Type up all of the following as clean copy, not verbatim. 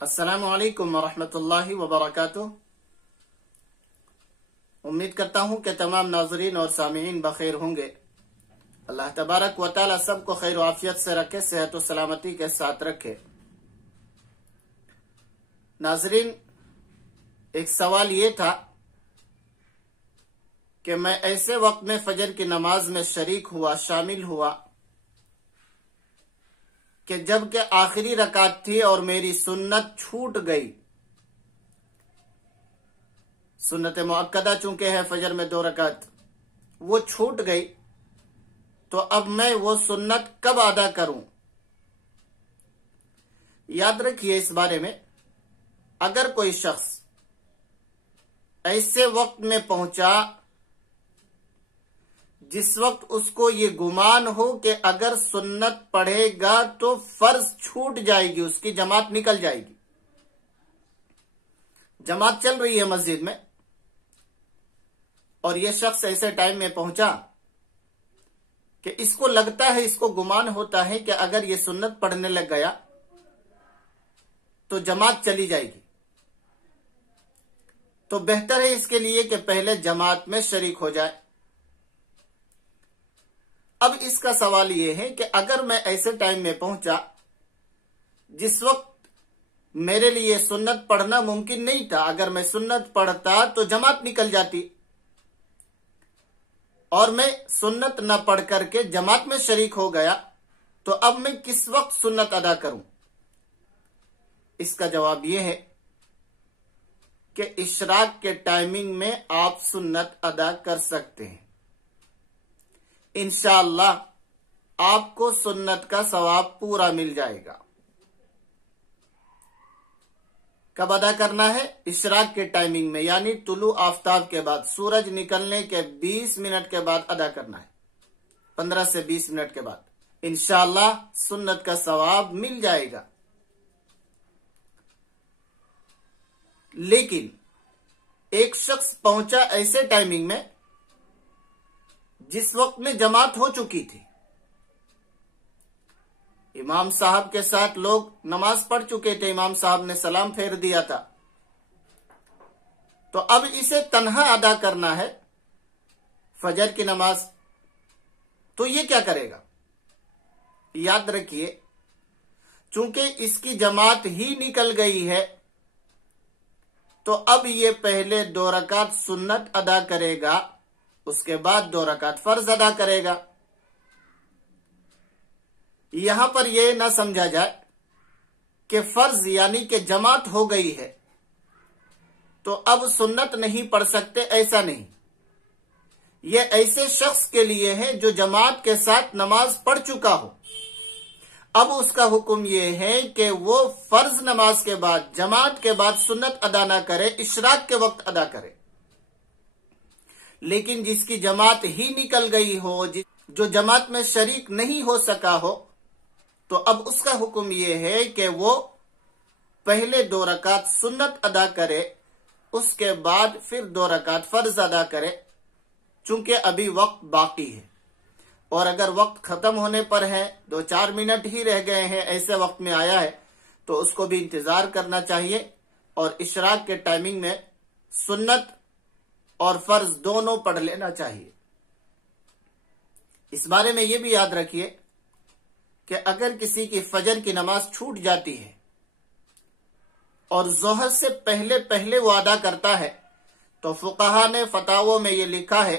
अस्सलामु अलैकुम वरहमतुल्लाहि वबरकातुह। उम्मीद करता हूँ कि तमाम नाजरीन और सामीन बखैर होंगे। अल्लाह तबारक व तआला सबको खैर आफियत से रखे, सेहत और सलामती के साथ रखे। नाजरीन, एक सवाल ये था कि मैं ऐसे वक्त में फजर की नमाज में शरीक हुआ, शामिल हुआ कि जबकि आखिरी रकात थी और मेरी सुन्नत छूट गई। सुन्नत मुअक्कदा चूंकि है फजर में 2 रकात, वो छूट गई, तो अब मैं वो सुन्नत कब अदा करूं? याद रखिए इस बारे में, अगर कोई शख्स ऐसे वक्त में पहुंचा जिस वक्त उसको ये गुमान हो कि अगर सुन्नत पढ़ेगा तो फर्ज छूट जाएगी, उसकी जमात निकल जाएगी। जमात चल रही है मस्जिद में और यह शख्स ऐसे टाइम में पहुंचा कि इसको लगता है, इसको गुमान होता है कि अगर ये सुन्नत पढ़ने लग गया तो जमात चली जाएगी। तो बेहतर है इसके लिए कि पहले जमात में शरीक हो जाए। अब इसका सवाल यह है कि अगर मैं ऐसे टाइम में पहुंचा जिस वक्त मेरे लिए सुन्नत पढ़ना मुमकिन नहीं था, अगर मैं सुन्नत पढ़ता तो जमात निकल जाती और मैं सुन्नत न पढ़ करके जमात में शरीक हो गया, तो अब मैं किस वक्त सुन्नत अदा करूं? इसका जवाब यह है कि इशराक के टाइमिंग में आप सुन्नत अदा कर सकते हैं। इंशाअल्लाह आपको सुन्नत का सवाब पूरा मिल जाएगा। कब अदा करना है? इशराक के टाइमिंग में, यानी तुलू आफ्ताब के बाद, सूरज निकलने के 20 मिनट के बाद अदा करना है। 15 से 20 मिनट के बाद इंशाअल्लाह सुन्नत का सवाब मिल जाएगा। लेकिन एक शख्स पहुंचा ऐसे टाइमिंग में जिस वक्त में जमात हो चुकी थी, इमाम साहब के साथ लोग नमाज पढ़ चुके थे, इमाम साहब ने सलाम फेर दिया था, तो अब इसे तन्हा अदा करना है फजर की नमाज। तो ये क्या करेगा? याद रखिए, चूंकि इसकी जमात ही निकल गई है, तो अब ये पहले 2 रकात सुन्नत अदा करेगा, उसके बाद 2 रकात फर्ज अदा करेगा। यहां पर यह ना समझा जाए कि फर्ज यानी कि जमात हो गई है तो अब सुन्नत नहीं पढ़ सकते, ऐसा नहीं। यह ऐसे शख्स के लिए है जो जमात के साथ नमाज पढ़ चुका हो। अब उसका हुक्म यह है कि वो फर्ज नमाज के बाद, जमात के बाद सुन्नत अदा ना करे, इशराक के वक्त अदा करे। लेकिन जिसकी जमात ही निकल गई हो, जो जमात में शरीक नहीं हो सका हो, तो अब उसका हुक्म यह है कि वो पहले 2 रकात सुन्नत अदा करे, उसके बाद फिर 2 रकात फर्ज अदा करे, चूंकि अभी वक्त बाकी है। और अगर वक्त खत्म होने पर है, 2-4 मिनट ही रह गए हैं, ऐसे वक्त में आया है, तो उसको भी इंतजार करना चाहिए और इशराक के टाइमिंग में सुन्नत और फर्ज दोनों पढ़ लेना चाहिए। इस बारे में यह भी याद रखिए कि अगर किसी की फजर की नमाज छूट जाती है और ज़ोहर से पहले पहले वो अदा करता है, तो फुक़हा ने फतावों में यह लिखा है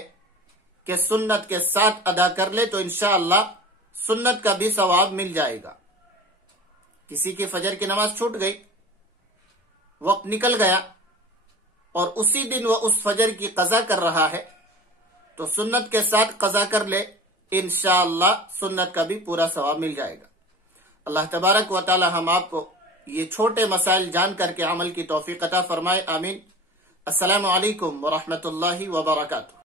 कि सुन्नत के साथ अदा कर ले तो इंशाअल्लाह सुन्नत का भी सवाब मिल जाएगा। किसी की फजर की नमाज छूट गई, वक्त निकल गया और उसी दिन वह उस फजर की कज़ा कर रहा है, तो सुन्नत के साथ कज़ा कर ले, इंशाअल्लाह सुन्नत का भी पूरा सवाब मिल जाएगा। अल्लाह तबारक व तआला हम आपको ये छोटे मसाइल जान करके अमल की तौफीक अता फरमाए। आमीन। अस्सलामु अलैकुम व रहमतुल्लाहि व बरकातुहू।